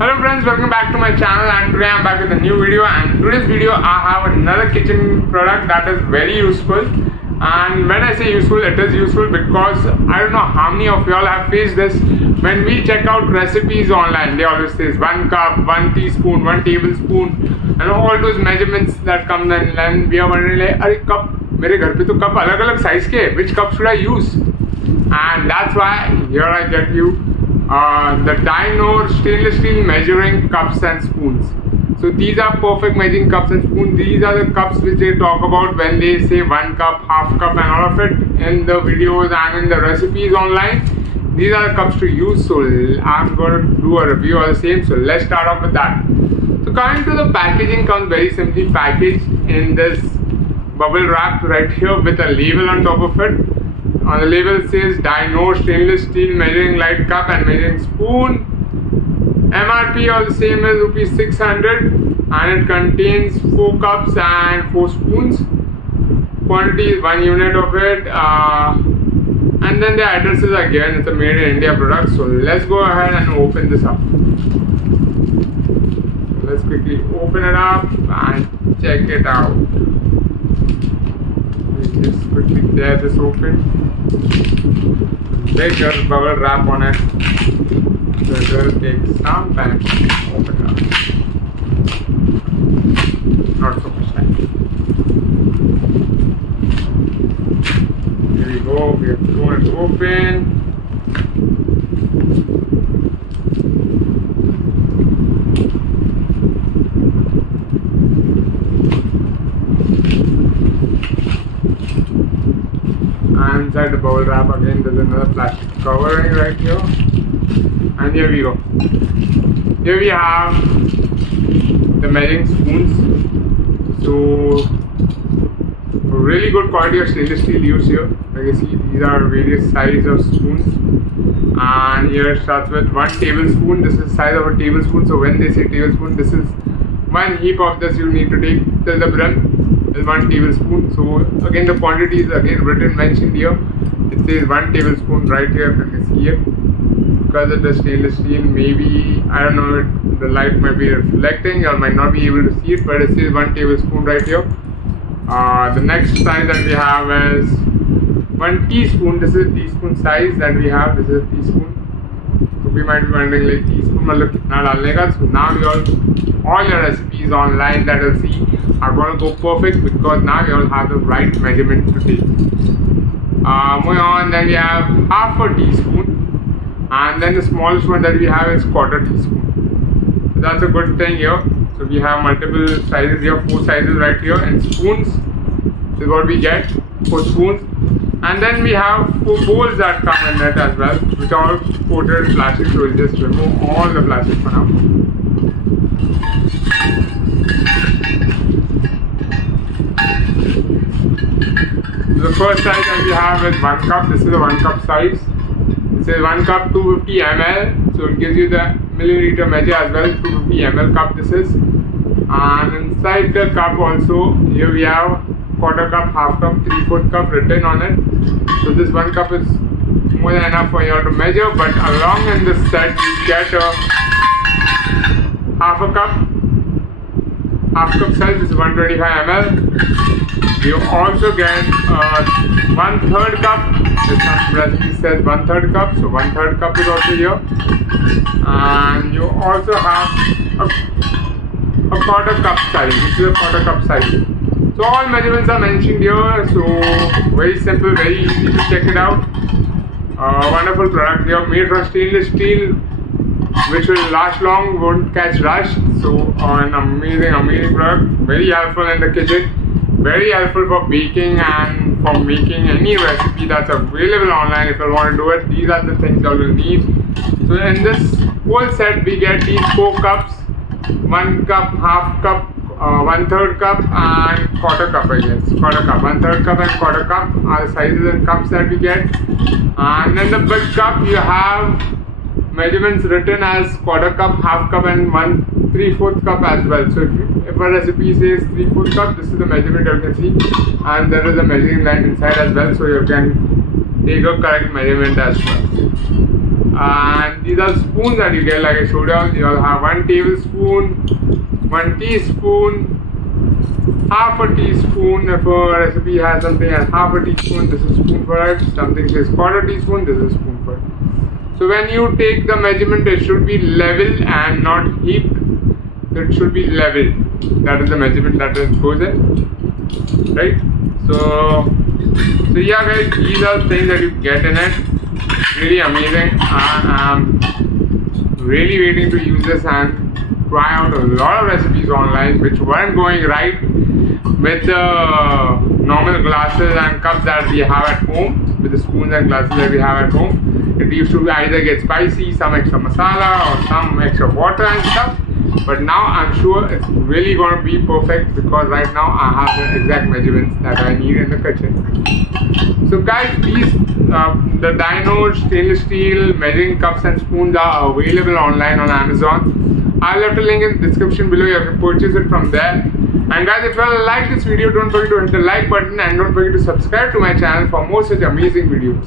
Hello friends, welcome back to my channel, and today I'm back with a new video. And today's video I have another kitchen product that is very useful. And when I say useful, it is useful because I don't know how many of y'all have faced this. When we check out recipes online, they always say 1 cup, 1 teaspoon, 1 tablespoon, and all those measurements that come in, and we are wondering like, अरे cup, मेरे घर पे तो cup अलग-अलग size के, which cup should I use? And that's why here I get you the Dynore Stainless Steel measuring cups and spoons. So these are perfect measuring cups and spoons. These are the cups which they talk about when they say 1 cup, half cup, and all of it in the videos and in the recipes online. These are the cups to use. So I'm going to do a review of the same. So let's start off with that. So coming to the packaging, comes very simply packaged in this bubble wrap right here with a label on top of it. On the label it says Dynore Stainless Steel measuring light cup and measuring spoon. M.R.P all the same as rupees 600, and it contains 4 cups and 4 spoons. Quantity is 1 unit of it, and then the addresses are given. It's a made in India product. So let's go ahead and open this up. Let's quickly open it up and check it out. Just quickly tear this open. There's your bubble wrap on it. So it will take some time to open it up. Not so much time. Here we go. We have thrown it open. And inside the bubble wrap again there's another plastic covering right here, and here we go. Here we have the measuring spoons. So really good quality of stainless steel used here. Like you see, these are various sizes of spoons, and here it starts with 1 tablespoon. This is the size of a tablespoon. So when they say tablespoon, this is 1 heap of this you need to take till the brim. 1 tablespoon. So again the quantity is again written mentioned here. It says 1 tablespoon right here, if you can see it. Because of the stainless steel, maybe I don't know, the light might be reflecting or might not be able to see it, but it says 1 tablespoon right here. The next size that we have is 1 teaspoon. This is teaspoon size that we have. This is a teaspoon. So we might be wondering like teaspoon मतलब कितना डालने का. So now all your recipes online that you'll see are going to go perfect because now you all have the right measurement to take. Moving on, then we have half a teaspoon, and then the smallest one that we have is quarter teaspoon. So that's a good thing here. So we have multiple sizes here, 4 sizes right here, and spoons. This is what we get, 4 spoons. And then we have 4 bowls that come in it as well, which are all coated in plastic. So we'll just remove all the plastic for now. The first size that we have is 1 cup. This is a 1 cup size. This is 1 cup 250 ml. So it gives you the milliliter measure as well. 250 ml cup this is. And inside the cup also, here we have quarter cup, half cup, 3/4 cup written on it. So this 1 cup is more than enough for you to measure. But along in this set you get a half a cup. Half cup size is 125 ml. You also get 1/3 cup. This recipe says 1/3 cup, so 1/3 cup is also here. And you also have a quarter cup size. This is a quarter cup size. So all measurements are mentioned here. So very simple, very easy to check it out. Wonderful product here, made from stainless steel, which will last long, won't catch rust. So an amazing product, very helpful in the kitchen, very helpful for baking and for making any recipe that's available online. If you want to do it, these are the things you will need. So in this whole set we get these 4 cups, 1 cup, half cup, 1/3 cup and quarter cup, I guess. Quarter cup, 1/3 cup and quarter cup are the sizes and cups that we get. And then the big cup you have measurements written as quarter cup, half cup and 1/3/4 cup as well. So if a recipe says 3/4 cup, this is the measurement you can see, and there is a measuring line inside as well, so you can take a correct measurement as well. And these are spoons that you get, like I showed you. You'll have 1 tablespoon, 1 teaspoon, half a teaspoon. If a recipe has something as half a teaspoon, this is a spoon for it. Something says quarter teaspoon, this is a spoon for it. So when you take the measurement, it should be level and not heaped. It should be level. That is the measurement that it goes in, right? So yeah, guys, these are things that you get in it. Really amazing. I am really waiting to use this and try out a lot of recipes online which weren't going right with the normal glasses and cups that we have at home, with the spoons and glasses that we have at home. It used to either get spicy, some extra masala or some extra water and stuff. But now I'm sure it's really going to be perfect because right now I have the exact measurements that I need in the kitchen. So guys, these the Dynore Stainless Steel measuring cups and spoons are available online on Amazon. I'll left a link in the description below. You have to purchase it from there. And guys, if you like this video, don't forget to hit the like button and don't forget to subscribe to my channel for more such amazing videos.